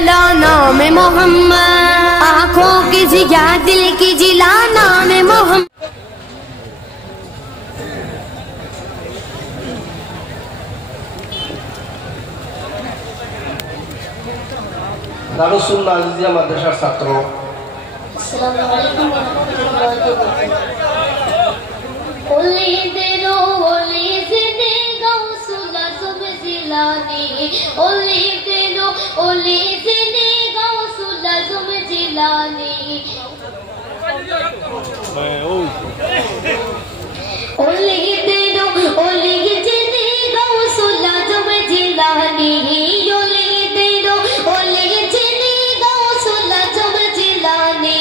जला नाम मोहम्मद, आँखों की जिया दिल की जिला नाम मोहम्मद। দারুস সুন্নাহ আজিজিয়া মাদ্রাসার ছাত্র। আসসালামু আলাইকুম ওয়া রাহমাতুল্লাহি ওয়া বারাকাতুহু। ওলি তেরো ওলি জিনে গাউসুল আজম জিলানী, ওলি তেরো ওলি জিনে গাউসুল আজম জিলানী। ওলি তেরো ওলি জিনে গাউসুল আজম জিলানী, ওলি তেরো ওলি জিনে গাউসুল আজম জিলানী।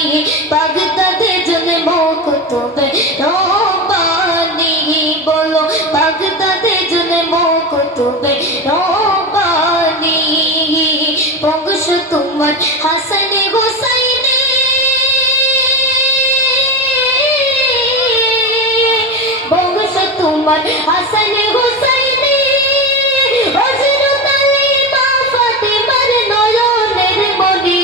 বাগদাদে জন্মো কুতুবে রব্বানী, বলো বাগদাদে জন্মো কুতুবে রব্বানী। বংশ তোমার হাসান হুসাইনি, বংশ তোমার হাসান হুসাইনি। হযরত আলী মা ফাতেমার নয়নের মণি,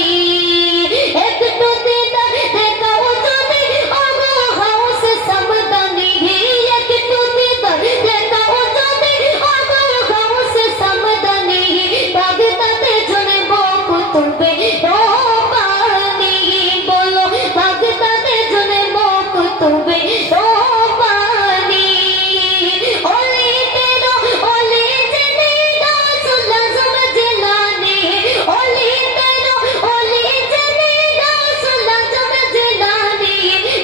একটু দিদার দেখাও যদি ওগো গাউসে সামদানি, একটু দিদার দেখাও যদি ওগো গাউসে সামদানি। বাগদাদে জন্মো কুতুবে রব্বানী, বলো বাগদাদে জন্মো কুতুবে রব্বানী। ওলি তেরো ওলি জিনে গাউসুল আজম জিলানী, ওলি তেরো ওলি জিনে গাউসুল আজম জিলানী।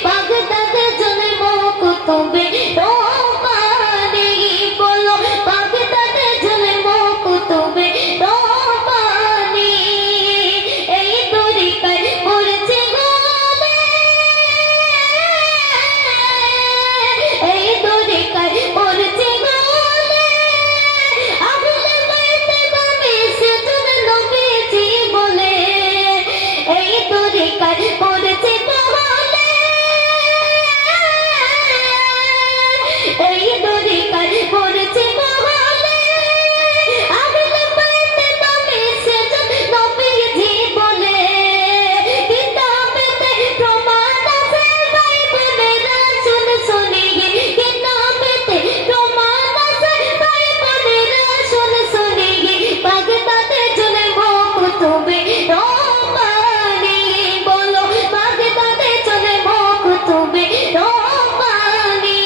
বাগদাদে জন্মো কুতুবে রব্বানী, বলো বাগদাদে জন্মো কুতুবে রব্বানী। এই তরিকায় পড়েছে গোলে, এই তরিকায় পড়েছে গোলে। আহলে বাইতে বামে সেজন নবীজি বলে, এই তরিকায় পড়েছে গোলে, এই তরিকায় পড়েছে গোলে। আহলে বাইতে বামে সেজন নবীজি বলে, কিতাবেতে প্রমাণ আছে বাইবেলে রাসূল শুনি, কিতাবেতে প্রমাণ আছে বাইবেলে রাসূল শুনি। বাগদাদে জন্মো কুতুবে রব্বানী, বলো বাগদাদে জন্মো কুতুবে রব্বানী।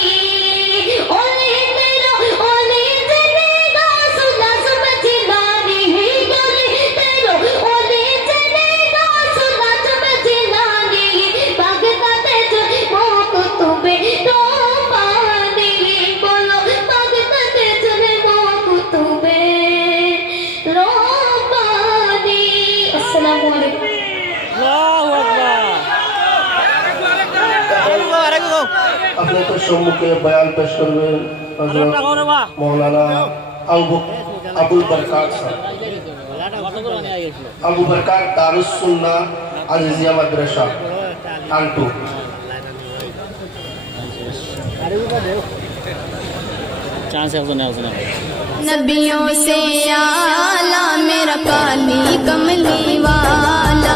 ওলি তেরো ওলি জিনে গাউসুল আজম জিলানী, ওলি তেরো ওলি জিনে গাউসুল আজম জিলানী। বাগদাদে জন্মো কুতুবে রব্বানী, বলো বাগদাদে জন্মো কুতুবে রব্বানী। আসসালামু আলাইকুম। আপনাদের সম্মুখে বয়ান পেশ করবেন হযরত মাওলানা আবুল বরকাত সাহেব। আবু বরকাত দারুস সুন্নাহ আজিজিয়া মাদ্রাসা কানপুর। नबियों से आला मेरा काली कमली वाला।